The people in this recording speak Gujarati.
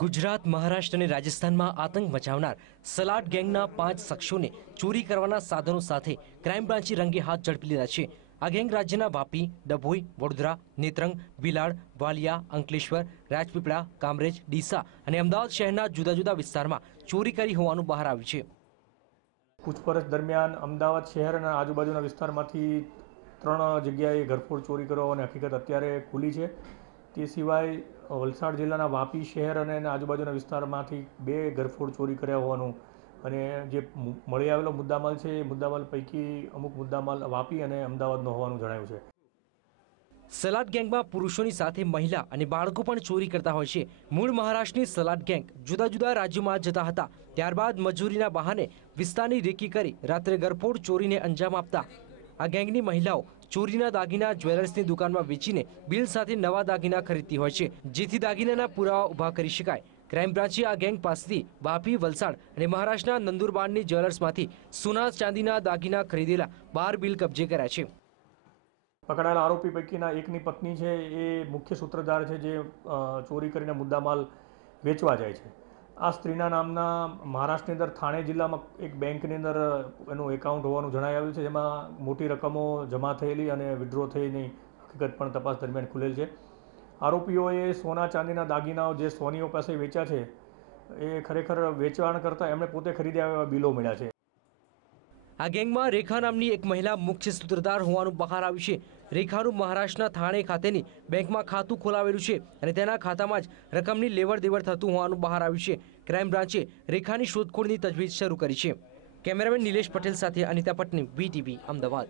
ગુજરાત, મહારાષ્ટ્ર અને રાજસ્થાનમાં આતંક મચાવનાર સલાડ ગેંગના પાંચ શખ્સોને ચોરી કરવાના સાધનો સાથે ક્રાઇમ બ્રાન્ચે રંગે હાથ ઝડપી લીધા છે. આ ગેંગ રાજ્યના વાપી, ડભોઈ, વડોદરા, નેત્રંગ, બિલાડ, વાલિયા, અંકલેશ્વર, રાજપીપળા, કામરેજ, ડીસા અને અમદાવાદ શહેરના જુદા જુદા વિસ્તારમાં ચોરી કરી હોવાનું બહાર આવ્યું છે. પૂછપરછ દરમિયાન અમદાવાદ શહેર અને આજુબાજુના વિસ્તારમાંથી ત્રણ જગ્યાએ ઘરફોડ ચોરી કરવાની હકીકત અત્યારે ખુલી છે. તે સિવાય વલસાડ જિલ્લાના વાપી શહેર અને આજુબાજુના વિસ્તારમાંથી બે ઘરફોડ ચોરી કર્યા હોવાનું અને જે મળી આવેલો મુદ્દામાલ છે, એ મુદ્દામાલ પૈકી અમુક મુદ્દામાલ વાપી અને અમદાવાદનો હોવાનું જણાયું છે. સલાડ ગેંગમાં પુરુષોની સાથે મહિલા અને બાળકો પણ ચોરી કરતા હોય છે. મૂળ મહારાષ્ટ્રની સલાડ ગેંગ જુદા જુદા રાજ્યોમાં જતા હતા. ત્યારબાદ મજૂરીના બહાને વિસ્તારની રેકી કરી રાત્રે ગરફોડ ચોરીને અંજામ આપતા આ ગેંગની મહિલાઓ ચોરીના દાગીના જ્વેલર્સની દુકાનમાં વેચીને બિલ સાથે નવા દાગીના ખરીદતી હોય છે. જેથી દાગીનાના પુરાવા ઊભા કરી શકાય. ક્રાઇમ બ્રાન્ચે આ ગેંગ પાસેથી વાપી વલસાડ અને મહારાષ્ટ્રના નંદુરબારની જ્વેલર્સમાંથી સોના ચાંદીના દાગીના ખરીદેલા બાર બિલ કબજે કર્યા છે. પકડાયેલા આરોપી પૈકીના એકની પત્ની છે, એ મુખ્ય સૂત્રધાર છે, જે ચોરી કરીને મુદ્દામાલ વેચવા જાય છે. આ સ્ત્રીના નામના મહારાષ્ટ્રની અંદર થાણે જિલ્લામાં એક બેંકની અંદર એનું એકાઉન્ટ હોવાનું જણાઈ આવ્યું છે, જેમાં મોટી રકમો જમા થયેલી અને વિડ્રો થયેલી હકીકત પણ તપાસ દરમિયાન ખુલેલ છે. આરોપીઓએ સોના ચાંદીના દાગીનાઓ જે સોનીઓ પાસે વેચ્યા છે, એ ખરેખર વેચાણ કરતાં એમણે પોતે ખરીદ્યા એવા બિલો મળ્યા છે. આ ગેંગમાં રેખા નામની એક મહિલા મુખ્ય સૂત્રધાર હોવાનું બહાર આવ્યું છે. રેખાનું મહારાષ્ટ્રના થાણે ખાતેની બેંકમાં ખાતું ખોલાવેલું છે અને તેના ખાતામાં જ રકમની લેવડ દેવડ થતું હોવાનું બહાર આવ્યું છે. ક્રાઇમ બ્રાન્ચે રેખાની શોધખોળની તજવીજ શરૂ કરી છે. કેમેરામેન નિલેશ પટેલ સાથે અનિતા પટની, વીટીવી, અમદાવાદ.